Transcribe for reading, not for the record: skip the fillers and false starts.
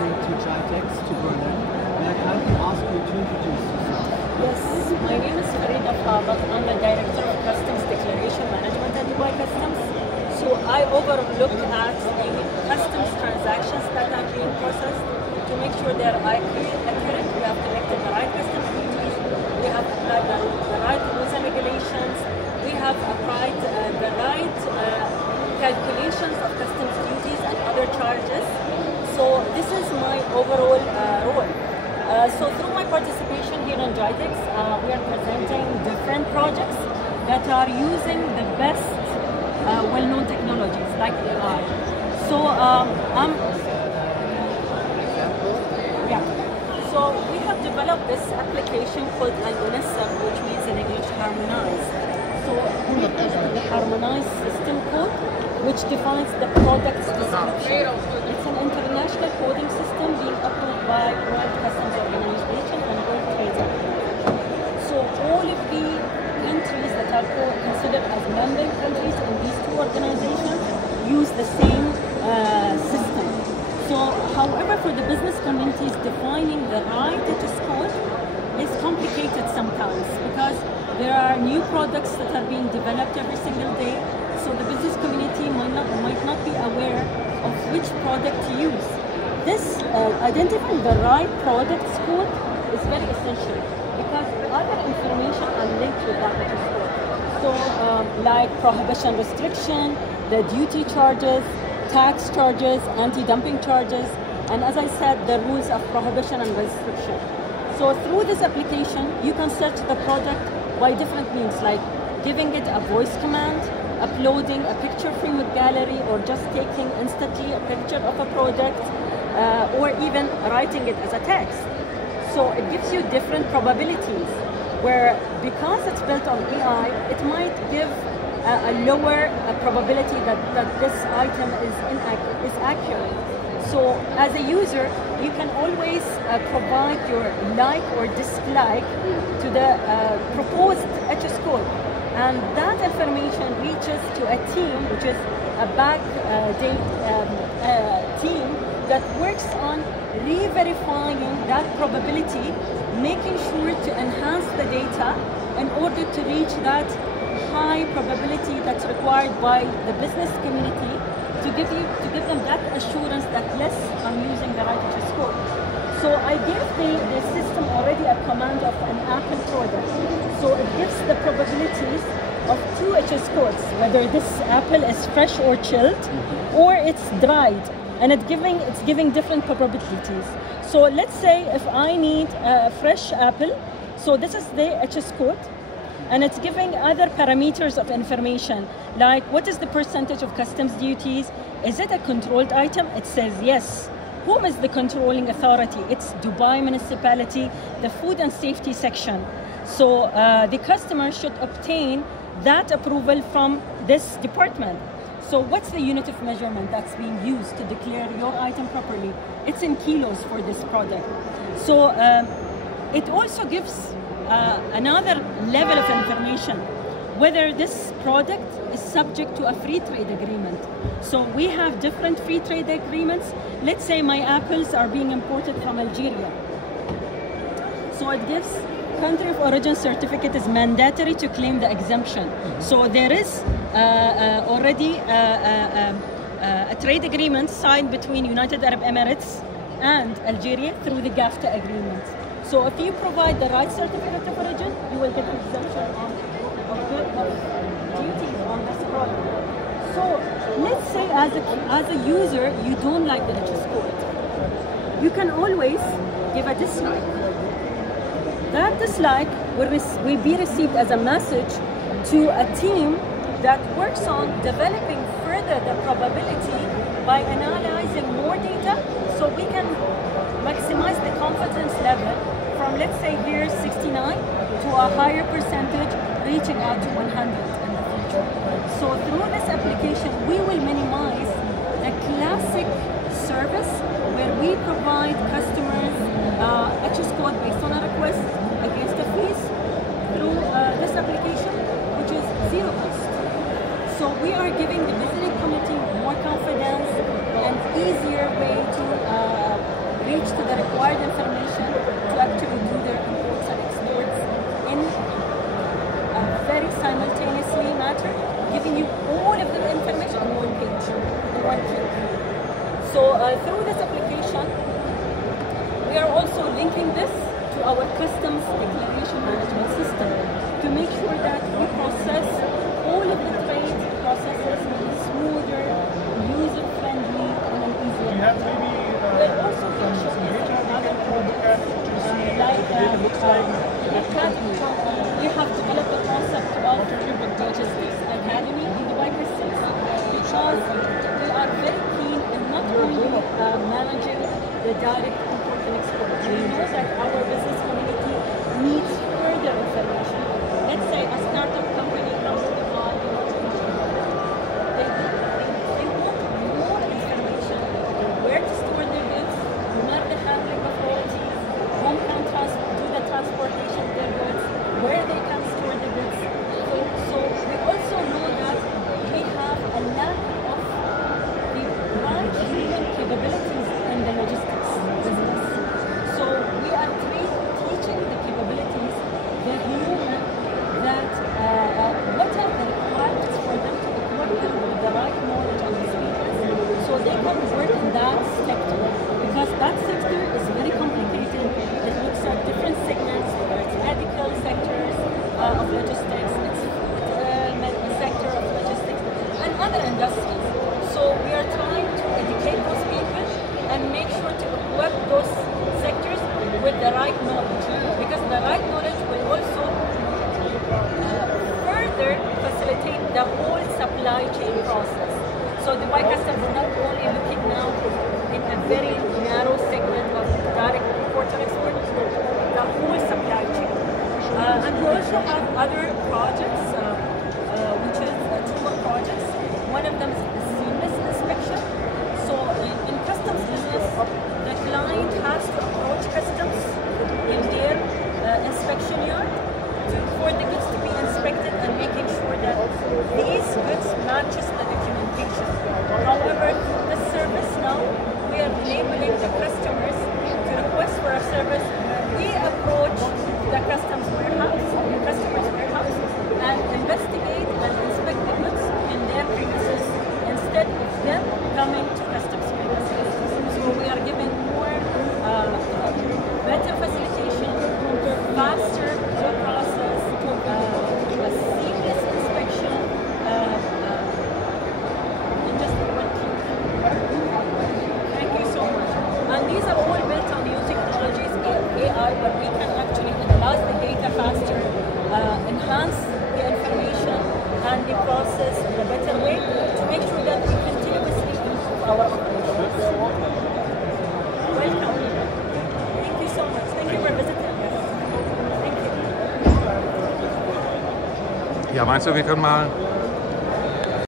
welcome to GITEX to Berlin. May I kindly ask you to introduce yourself? Yes, my name is Farida Fabat. I'm the Director of Customs Declaration Management at Dubai Customs. So I overlook at the customs transactions that are being processed to make sure they're accurate. We have collected the right customs duties, we have applied the right rules and regulations, we have applied the right calculations of customs duties and other charges. So this is my overall role. So through my participation here in GITEX, we are presenting different projects that are using the best well-known technologies like AI. So So we have developed this application called Munasiq, which means in English harmonized. So we use the harmonized system code, which defines the product's description. It's an international coding system being approved by World Customs Organization and World Trade Organization. So all of the countries that are considered as member countries in these two organizations use the same system. So, however, for the business communities, defining the right Dutch code is complicated sometimes because there are new products that are being developed every single day. So the business community might not be aware of which product to use. This identifying the right product's code is very essential because other information are linked with that Dutch code. So, like prohibition restriction, the duty charges, tax charges, anti-dumping charges, and as I said, the rules of prohibition and restriction. So through this application, you can search the product by different means, like giving it a voice command, uploading a picture frame with gallery, or just taking instantly a picture of a product, or even writing it as a text. So it gives you different probabilities, where because it's built on AI, it might give a lower probability that this item is accurate. So as a user, you can always provide your like or dislike to the proposed HS code. And that information reaches to a team, which is a back-date team that works on re-verifying that probability, making sure to enhance the data in order to reach that high probability that's required by the business community to give them that assurance that yes, I'm using the right HS code. So I gave the system already a command of an Apple product. So it gives the probabilities of two HS codes, whether this apple is fresh or chilled, or it's dried, and it's giving different probabilities. So let's say if I need a fresh apple, so this is the HS code. And it's giving other parameters of information, like what is the percentage of customs duties? Is it a controlled item? It says yes. Whom is the controlling authority? It's Dubai municipality, the food and safety section. So the customer should obtain that approval from this department. So what's the unit of measurement that's being used to declare your item properly? It's in kilos for this product. So it also gives another level of information, whether this product is subject to a free trade agreement. So we have different free trade agreements. Let's say my apples are being imported from Algeria. So it gives country of origin certificate is mandatory to claim the exemption. So there is already a trade agreement signed between United Arab Emirates and Algeria through the GAFTA agreement. So if you provide the right certificate of origin, you will get an exemption of duties on this product. So let's say as a user, you don't like the HS code. You can always give a dislike. That dislike will be received as a message to a team that works on developing further the probability by analyzing more data, so we can maximize the confidence level from, let's say here, 69 to a higher percentage, reaching out to 100 in the future. So through this application, we will minimize the classic service where we provide customers HS code based on a request against the fees. Through this application, which is zero cost. So we are giving the business community more confidence and easier way to reach to the required information to actually do their imports and exports in a very simultaneously matter, giving you all of the information on one page, in one click. So through this application, we are also linking this to our customs declaration management system to make sure that we process all of the trade processes in a smoother, user-friendly, and an easier manner. We're also featuring other products we have developed the concept of logistics academy in the Dubai Customs because we are very keen in not only managing the direct import and export. We know that our business community needs further information. Let's say a startup company comes to Dubai, they want more information: where to store their goods, where the handling authorities, who can do the transportation of their goods, where they can store the goods. So we also know that we have a lack of the right human capabilities in the logistics business. So we are teaching the capabilities, the human, that what are the requirements for them to equip them with the right knowledge and experience so they can work in that sector. Because that sector is very complicated. It looks at different segments, whether it's medical sectors of logistics, it's food sector of logistics, and other industries. So we are trying to educate those people and make sure to equip those sectors with the right knowledge, because the right knowledge will also further facilitate the whole supply chain process. So the Dubai Customs is not only looking now in a very narrow segment of direct import and export, the whole supply chain. And we also have other projects, which is two more projects. One of them is the seamless inspection. So in customs business, the client has to approach customs in their inspection yard for the goods to be inspected and making sure that these goods matches the documentation. However, through this service now, we are enabling the customers to request for a service where we approach the customer's warehouse, and investigate and inspect the goods in their premises instead of them coming to customs premises. So we are giving more better facilitation, faster process, a seamless inspection, in just one click. Thank you so much. And these are all built on new technologies, AI, where we can actually analyze the data faster, enhance the information and the process in a better way to make sure that we continuously improve our operations. Welcome. Thank you so much. Thank you for visiting us. Thank you. Ja, meinst du, wir können mal